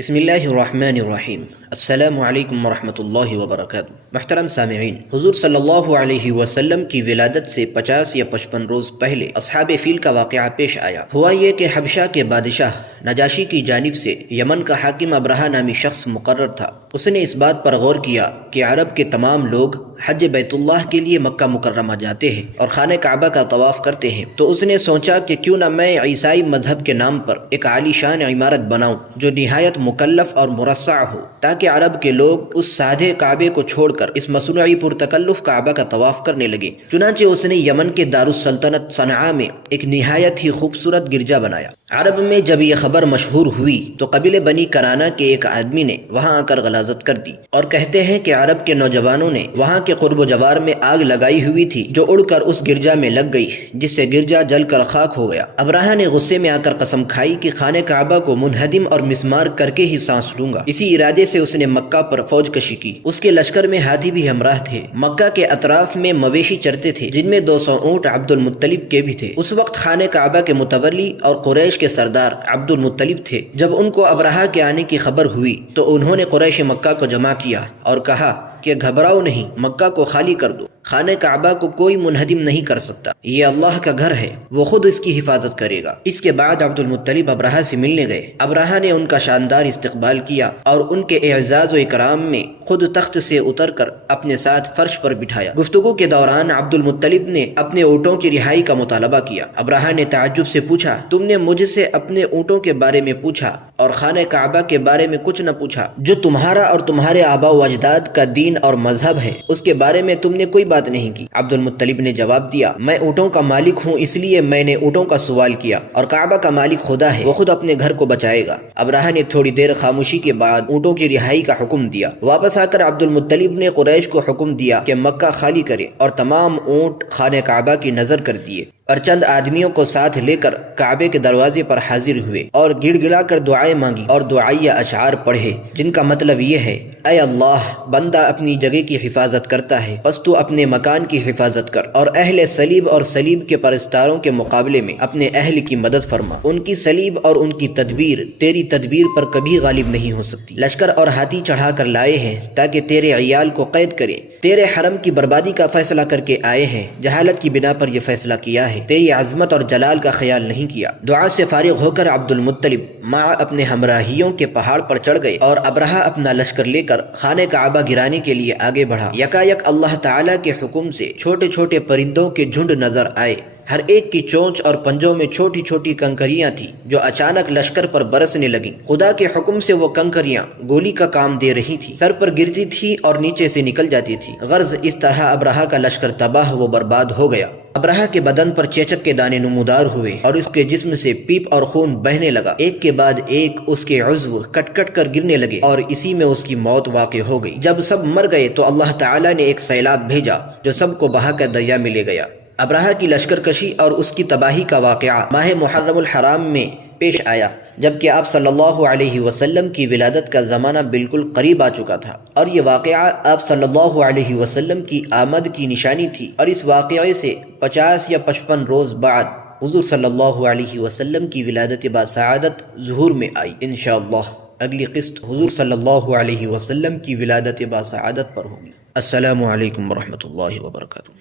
بسم اللہ الرحمن الرحیم۔ السلام علیکم ورحمۃ اللہ وبرکاتہ۔ محترم سامعین، حضور صلی اللہ علیہ وسلم کی ولادت سے 50 یا 55 روز پہلے اصحاب فیل کا واقعہ پیش آیا۔ ہوا یہ کہ حبشہ کے بادشاہ نجاشی کی جانب سے یمن کا حاکم ابرہہ نامی شخص مقرر تھا۔ اس نے اس بات پر غور کیا کہ عرب کے تمام لوگ حج بیت اللہ کے لیے مکہ مکرمہ جاتے ہیں اور خانہ کعبہ کا طواف کرتے ہیں، تو اس نے سوچا کہ کیوں نہ میں عیسائی مذہب کے نام پر ایک عالی شان عمارت بناؤں جو نہایت مکلف اور مرصع ہو، تاکہ عرب کے لوگ اس سادھے کعبے کو چھوڑ کر اس مصنوعی پرتکلف کعبہ کا طواف کرنے لگے۔ چنانچہ اس نے یمن کے دارالسلطنت صنعاء میں ایک نہایت ہی خوبصورت گرجا بنایا۔ عرب میں جب یہ خبر مشہور ہوئی تو قبیلے بنی کنانہ کے ایک آدمی نے وہاں آ کر غلاظت کر دی، اور کہتے ہیں کہ عرب کے نوجوانوں نے وہاں کے قرب و جوار میں آگ لگائی ہوئی تھی جو اڑ کر اس گرجا میں لگ گئی، جس سے گرجا جل کر خاک ہو گیا۔ ابرہہ نے غصے میں آ کر قسم کھائی کہ خانہ کعبہ کو منہدم اور مسمار کر کے ہی سانس لوں گا۔ اسی ارادے سے اس نے مکہ پر فوج کشی کی۔ اس کے لشکر میں ہاتھی بھی ہمراہ تھے۔ مکہ کے اطراف میں مویشی چرتے تھے، جن میں 200 اونٹ عبد المطلب کے بھی تھے۔ اس وقت خانہ کعبہ کے متولی اور قریش کے سردار عبد المطلب تھے۔ جب ان کو ابرہہ کے آنے کی خبر ہوئی تو انہوں نے قریش مکہ کو جمع کیا اور کہا کہ گھبراؤ نہیں، مکہ کو خالی کر دو۔ خانہ کعبہ کو کوئی منہدم نہیں کر سکتا، یہ اللہ کا گھر ہے، وہ خود اس کی حفاظت کرے گا۔ اس کے بعد عبد المطلب ابرہہ سے ملنے گئے۔ ابرہہ نے ان کا شاندار استقبال کیا اور ان کے اعزاز و اکرام میں خود تخت سے اتر کر اپنے ساتھ فرش پر بٹھایا۔ گفتگو کے دوران عبد المطلب نے اپنے اونٹوں کی رہائی کا مطالبہ کیا۔ ابرہہ نے تعجب سے پوچھا، تم نے مجھ سے اپنے اونٹوں کے بارے میں پوچھا اور خانہ کعبہ کے بارے میں کچھ نہ پوچھا، جو تمہارا اور تمہارے آباء و اجداد کا دین اور مذہب ہے، اس کے بارے میں تم نے کوئی بات نہیں کی۔ عبد المطلب نے جواب دیا، میں اونٹوں کا مالک ہوں، اس لیے میں نے اونٹوں کا سوال کیا، اور کعبہ کا مالک خدا ہے، وہ خود اپنے گھر کو بچائے گا۔ ابرہہ نے تھوڑی دیر خاموشی کے بعد اونٹوں کی رہائی کا حکم دیا۔ واپس آ کر عبد المطلب نے قریش کو حکم دیا کہ مکہ خالی کرے، اور تمام اونٹ خانہ کعبہ کی نظر کر دیے، اور چند آدمیوں کو ساتھ لے کر کعبے کے دروازے پر حاضر ہوئے اور گڑ گڑا کر دعائیں مانگی اور دعائیہ اشعار پڑھے، جن کا مطلب یہ ہے، اے اللہ، بندہ اپنی جگہ کی حفاظت کرتا ہے، پس تو اپنے مکان کی حفاظت کر، اور اہل صلیب اور صلیب کے پرستاروں کے مقابلے میں اپنے اہل کی مدد فرما۔ ان کی صلیب اور ان کی تدبیر تیری تدبیر پر کبھی غالب نہیں ہو سکتی۔ لشکر اور ہاتھی چڑھا کر لائے ہیں تاکہ تیرے عیال کو قید کرے، تیرے حرم کی بربادی کا فیصلہ کر کے آئے ہیں، جہالت کی بنا پر یہ فیصلہ کیا ہے، تیری عظمت اور جلال کا خیال نہیں کیا۔ دعا سے فارغ ہو کر عبد المطلب مع اپنے ہمراہیوں کے پہاڑ پر چڑھ گئے، اور ابرہہ اپنا لشکر لے کر خانہ کعبہ گرانے کے لیے آگے بڑھا۔ یکایک اللہ تعالیٰ کے حکم سے چھوٹے چھوٹے پرندوں کے جھنڈ نظر آئے، ہر ایک کی چونچ اور پنجوں میں چھوٹی چھوٹی کنکریاں تھیں جو اچانک لشکر پر برسنے لگیں۔ خدا کے حکم سے وہ کنکریاں گولی کا کام دے رہی تھی، سر پر گرتی تھی اور نیچے سے نکل جاتی تھی۔ غرض اس طرح ابرہہ کا لشکر تباہ و برباد ہو گیا۔ ابرہہ کے بدن پر چیچک کے دانے نمودار ہوئے اور اس کے جسم سے پیپ اور خون بہنے لگا، ایک کے بعد ایک اس کے عضو کٹ کٹ کر گرنے لگے، اور اسی میں اس کی موت واقع ہو گئی۔ جب سب مر گئے تو اللہ تعالیٰ نے ایک سیلاب بھیجا جو سب کو بہا کر دریا میں لے گیا۔ ابرہہ کی لشکر کشی اور اس کی تباہی کا واقعہ ماہ محرم الحرام میں پیش آیا، جبکہ آپ صلی اللہ علیہ وسلم کی ولادت کا زمانہ بالکل قریب آ چکا تھا، اور یہ واقعہ آپ صلی اللہ علیہ وسلم کی آمد کی نشانی تھی، اور اس واقعے سے 50 یا 55 روز بعد حضور صلی اللہ علیہ وسلم کی ولادت باسعادت ظہور میں آئی۔ انشاءاللہ اگلی قسط حضور صلی اللہ علیہ وسلم کی ولادت باسعادت پر ہوگی۔ السلام علیکم ورحمۃ اللہ وبرکاتہ۔